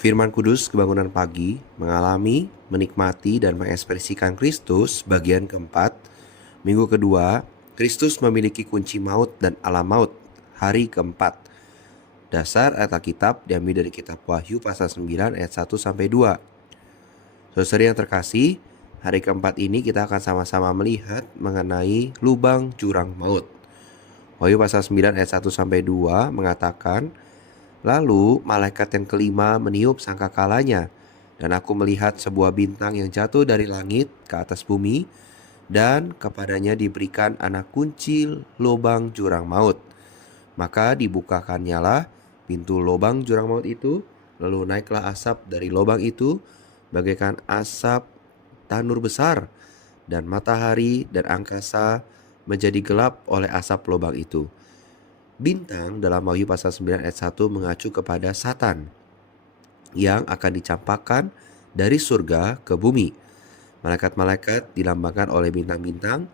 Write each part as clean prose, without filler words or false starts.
Firman Kudus Kebangunan Pagi mengalami, menikmati, dan mengekspresikan Kristus bagian keempat. Minggu kedua, Kristus memiliki kunci maut dan alam maut. Hari keempat. Dasar ayat Alkitab diambil dari kitab Wahyu pasal 9 ayat 1 sampai 2. Saudara yang terkasih, hari keempat ini kita akan sama-sama melihat mengenai lubang jurang maut. Wahyu pasal 9 ayat 1 sampai 2 mengatakan, "Lalu malaikat yang kelima meniup sangkakalanya, dan aku melihat sebuah bintang yang jatuh dari langit ke atas bumi, dan kepadanya diberikan anak kunci lubang jurang maut. Maka dibukakannyalah pintu lubang jurang maut itu, lalu naiklah asap dari lubang itu, bagaikan asap tanur besar, dan matahari dan angkasa menjadi gelap oleh asap lubang itu." Bintang dalam Wahyu pasal 9 ayat 1 mengacu kepada Satan yang akan dicampakkan dari surga ke bumi. Malaikat-malaikat dilambangkan oleh bintang-bintang.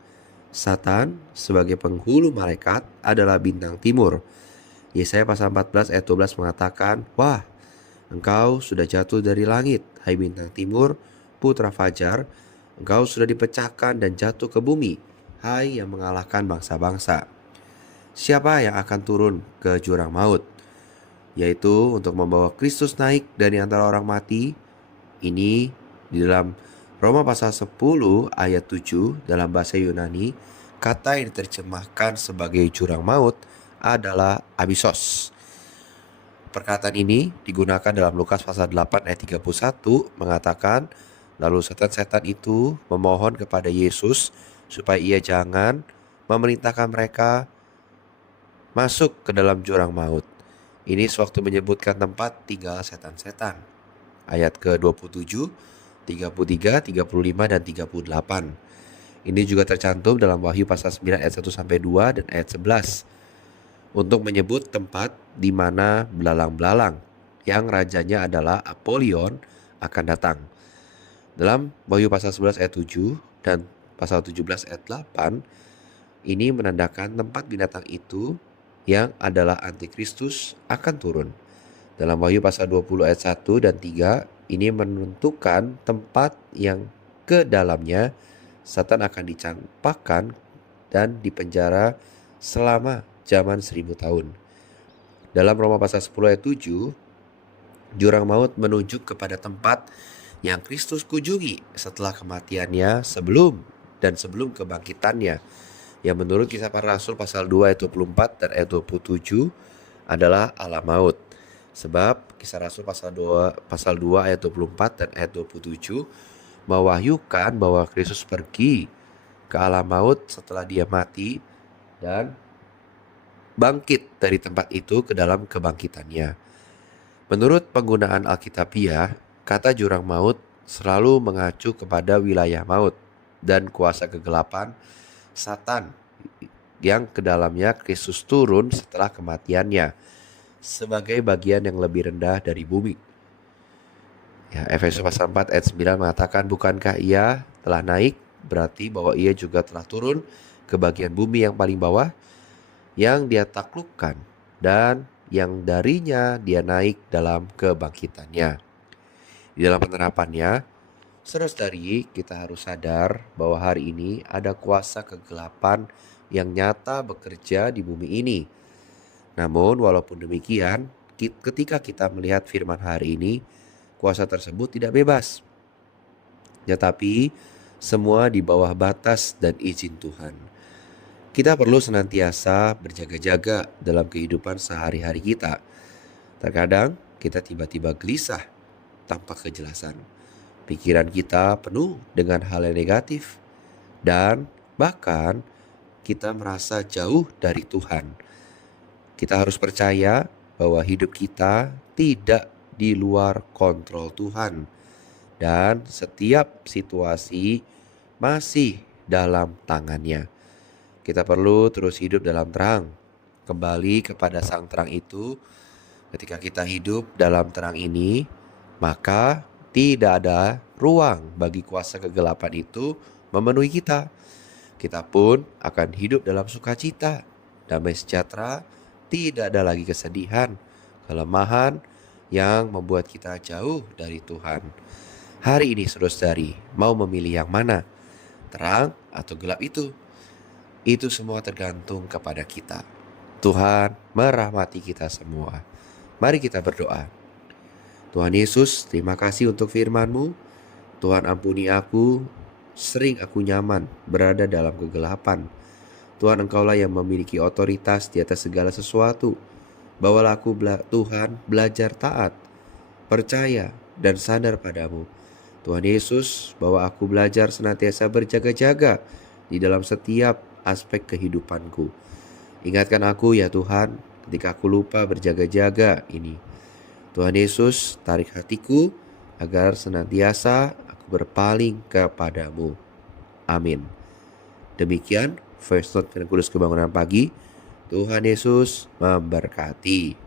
Satan sebagai penghulu malaikat adalah bintang timur. Yesaya pasal 14 ayat 12 mengatakan, "Wah, engkau sudah jatuh dari langit, hai bintang timur, putra fajar. Engkau sudah dipecahkan dan jatuh ke bumi, hai yang mengalahkan bangsa-bangsa." Siapa yang akan turun ke jurang maut? Yaitu untuk membawa Kristus naik dari antara orang mati. Ini di dalam Roma pasal 10 ayat 7 dalam bahasa Yunani, kata yang diterjemahkan sebagai jurang maut adalah abyssos. Perkataan ini digunakan dalam Lukas pasal 8 ayat 31 mengatakan, "Lalu setan-setan itu memohon kepada Yesus supaya ia jangan memerintahkan mereka masuk ke dalam jurang maut." Ini sewaktu menyebutkan tempat tinggal setan-setan. Ayat ke-27, 33, 35, dan 38. Ini juga tercantum dalam Wahyu pasal 9 ayat 1 sampai 2 dan ayat 11. Untuk menyebut tempat di mana belalang-belalang yang rajanya adalah Apolion akan datang. Dalam Wahyu pasal 11 ayat 7 dan pasal 17 ayat 8, ini menandakan tempat binatang itu yang adalah antikristus akan turun. Dalam Wahyu pasal 20 ayat 1 dan 3, ini menentukan tempat yang ke dalamnya Satan akan dicampakkan dan dipenjara selama zaman 1000 tahun. Dalam Roma pasal 10 ayat 7, jurang maut menunjuk kepada tempat yang Kristus kunjungi setelah kematiannya sebelum kebangkitannya, yang menurut Kisah Para Rasul pasal 2 ayat 24 dan ayat 27 adalah alam maut. Sebab Kisah Rasul pasal 2 ayat 24 dan ayat 27 mewahyukan bahwa Kristus pergi ke alam maut setelah dia mati dan bangkit dari tempat itu ke dalam kebangkitannya. Menurut penggunaan Alkitabiah, kata jurang maut selalu mengacu kepada wilayah maut dan kuasa kegelapan Satan yang ke dalamnya Kristus turun setelah kematiannya sebagai bagian yang lebih rendah dari bumi. Ya, Efesus pasal 4 ayat 9 mengatakan, "Bukankah ia telah naik?" Berarti bahwa ia juga telah turun ke bagian bumi yang paling bawah, yang dia taklukkan dan yang darinya dia naik dalam kebangkitannya. Di dalam penerapannya, saudara-saudari, kita harus sadar bahwa hari ini ada kuasa kegelapan yang nyata bekerja di bumi ini. Namun walaupun demikian, ketika kita melihat firman hari ini, kuasa tersebut tidak bebas. Tetapi semua di bawah batas dan izin Tuhan. Kita perlu senantiasa berjaga-jaga dalam kehidupan sehari-hari kita. Terkadang kita tiba-tiba gelisah tanpa kejelasan. Pikiran kita penuh dengan hal yang negatif, dan bahkan kita merasa jauh dari Tuhan. Kita harus percaya bahwa hidup kita tidak di luar kontrol Tuhan, dan setiap situasi masih dalam tangannya. Kita perlu terus hidup dalam terang, kembali kepada sang terang itu. Ketika kita hidup dalam terang ini, maka tidak ada ruang bagi kuasa kegelapan itu memenuhi kita. Kita pun akan hidup dalam sukacita, damai sejahtera, tidak ada lagi kesedihan, kelemahan, yang membuat kita jauh dari Tuhan. Hari ini saudara-saudari, mau memilih yang mana? Terang atau gelap itu? Itu semua tergantung kepada kita. Tuhan merahmati kita semua. Mari kita berdoa. Tuhan Yesus, terima kasih untuk firman-Mu. Tuhan ampuni aku, sering aku nyaman berada dalam kegelapan. Tuhan, Engkaulah yang memiliki otoritas di atas segala sesuatu. Bawalah aku Tuhan belajar taat, percaya, dan sadar padamu. Tuhan Yesus, bawa aku belajar senantiasa berjaga-jaga di dalam setiap aspek kehidupanku. Ingatkan aku ya Tuhan, ketika aku lupa berjaga-jaga ini. Tuhan Yesus, tarik hatiku agar senantiasa aku berpaling kepadamu. Amin. Demikian First Note Kudus Kebangunan Pagi. Tuhan Yesus memberkati.